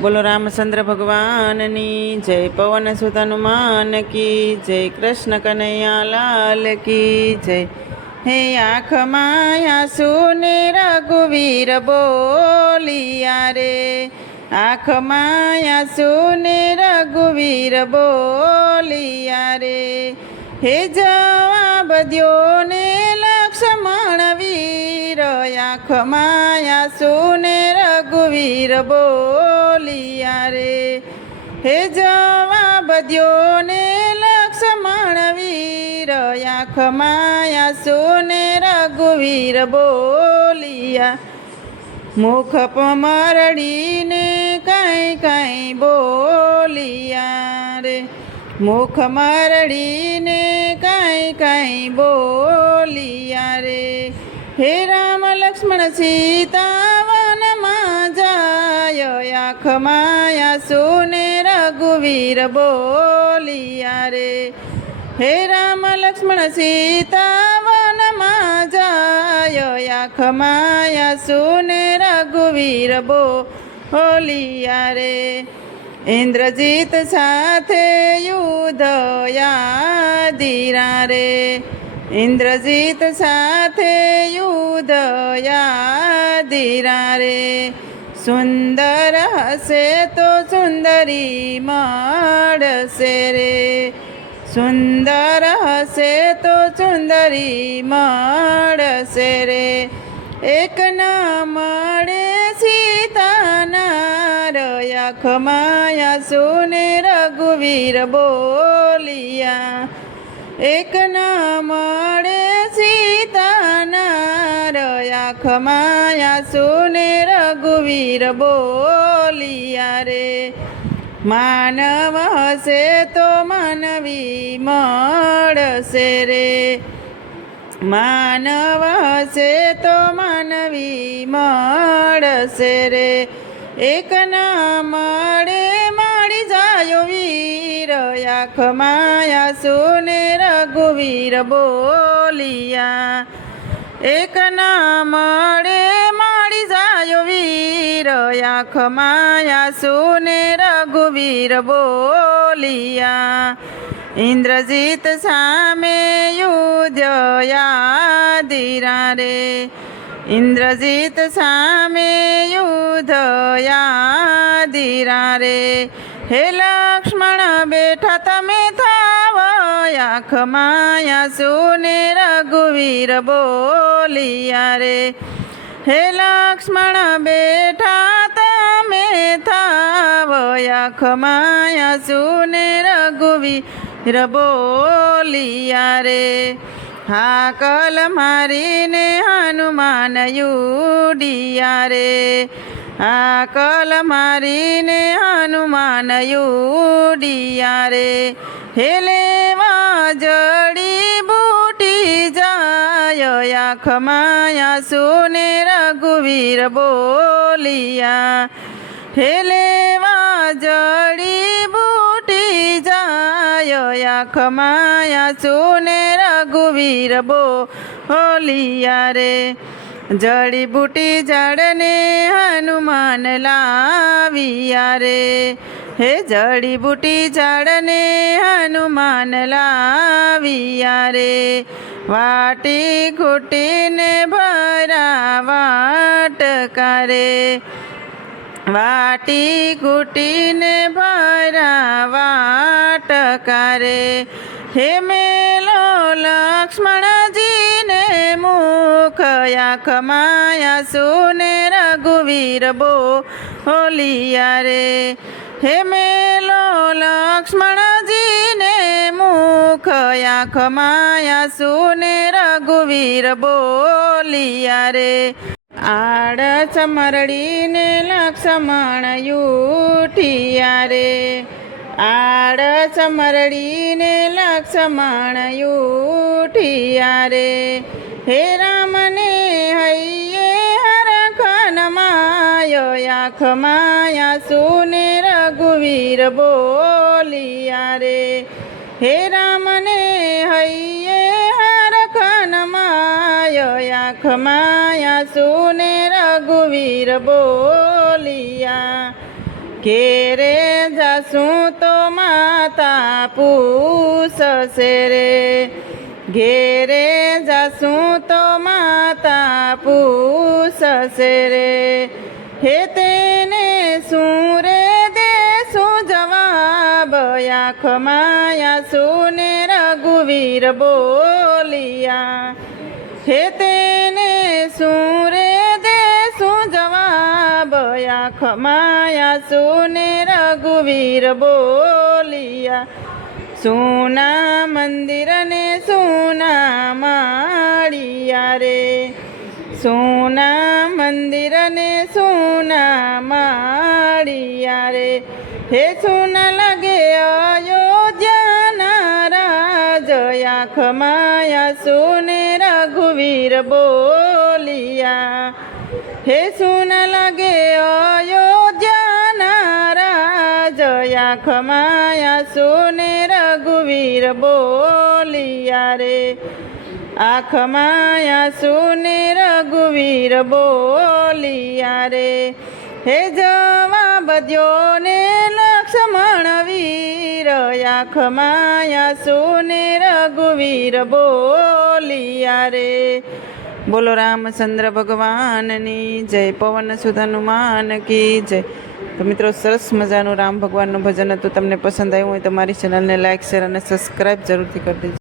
બોલો રામચંદ્ર ભગવાનની જય, પવન સુત હનુમાન કી જય, કૃષ્ણ કનૈયા લાલ કી જય. હે આંખ માયા સુને રઘુવીર બોલિયા રે, આંખ માયા સુને રઘુવીર બોલિયા રે. હે જવાબ દ્યો ને લક્ષ્મણ વીર, આંખ માયા સુને રઘુવીર બોલિયા રે. હે જવાબ દ્યો ને લક્ષ્મણ વીર, આંખ માયા સુને રઘુવીર બોલિયા. મુખ મરડીને કાંઈ કાંઈ બોલિયા રે, મુખ મરડીને કાંઈ કાંઈ બોલિયા રે. હે રામ લક્ષ્મણ સીતા વનમાં જાય, આંખ માયા સુને રઘુવીર બોલિયા રે. હે રામ લક્ષ્મણ સીતા વનમાં જાય, આંખ માયા સુને રઘુવીર બોલિયા રે. ઇન્દ્રજીત સાથે યુદ્ધ યાદીરા રે, ઇન્દ્રજીત સાથે યુદ્ધ યાદીરા રે. સુંદર હશે તો સુંદરી મળશે રે, સુંદર હશે તો સુંદરી મળશે રે. એક ના મળે સીતાના ર, આંખ માયા સુને રઘુવીર બોલિયા. એક ના મળે સીતાના ર, આંખ માયા સુને રઘુવીર બોલિયા રે. માનવ હશે તો માનવી મળશે રે, માનવ હશે તો માનવી મળશે રે. એક ના મળે મળી જાય વીર, આંખ માયા સુને રઘુવીર બોલિયા. એક ના મળે મળી જાય વીર, આંખ માયા સુને રઘુવીર બોલિયા. ઇન્દ્રજીત સામે યુદ્ધ યાદીરા રે, ઇન્દ્રજીત સામે યુદ્ધ યાદીરા રે. હે લક્ષ્મણ બેઠા તમે થાવ, આંખ માયા સુને રઘુવીર બોલિયા રે. હે લક્ષ્મણ બેઠા તમે થાવ, આંખ માયા સુને રઘુવીર બોલિયા રે. હાકલ મારીને હનુમાન યુડિયા રે, હાકલ મારીને હનુમાન યુડિયા રે. હે લેવા જડી બૂટી જાય, આંખ માયા સુને રઘુવીર બોલિયા. હે લેવા જડી બૂટી જાય, આંખ માયા સુને રઘુવીર બોલિયા રે. જડીબૂટી ઝાડને હનુમાન લાવિયા રે, હે જડીબૂટી ઝાડને હનુમાન લાવિયા રે. વાટી ઘૂટીને ભરા વાટકા રે, વાટી ઘૂટીને ભરા વાટકા રે. હે મેલો લક્ષ્મણજીને મુખ, આંખ માયા સુને રઘુવીર બોલિયા રે. હે મેલો લક્ષ્મણજીને મુખ, આંખ માયા સુને રઘુવીર બોલિયા રે. આડસ મરડીને લક્ષ્મણ યુઠિયા રે, આડસ મરડીને લક્ષ્મણ યુઠિયા રે. હે રામને હૈયે હરખન માયો, આંખ માયા સુને રઘુવીર બોલિયા રે. હે રામને હૈયે હરખન માયો, આંખ માયા સુને રઘુવીર બોલિયા. ઘેરે જાશું તો માતા પૂછશે રે, ઘેરે જાશું તો માતા પૂછશે રે, હે તેને શું રે દેશું જવાબ, આંખમાં આંસુ ને રઘુવીર બોલિયા, હે તેને શું રે દેશું જવાબ, આંખમાં આંસુ ને રઘુવીર બોલિયા, સોના મંદિર ને સોના માળિયા રે, સોના મંદિર ને સોના માળિયા રે, હે સોના લાગે અયોધ્યાના રાજ, આંખમાં આંસુ ને રઘુવીર બોલિયા, હે સોના લાગે અયોધ્યાના રાજ, આંખમાં આંસુ ને રઘુવીર બોલિયા રે, આંખમાં આંસુ ને રઘુવીર બોલિયા રે, હે જવાબ દ્યો ને લક્ષ્મણ વીર, આંખમાં આંસુ ને રઘુવીર બોલિયા રે. બોલો રામચંદ્ર ભગવાનની જય, પવન સુત હનુમાન કી જય. તો મિત્રો, સરસ મજાનું રામ ભગવાનનું ભજન હતું. તમને પસંદ આવ્યું હોય તો મારી ચેનલને લાઇક, શેર અને સબસ્ક્રાઈબ જરૂરથી કરી દેજો.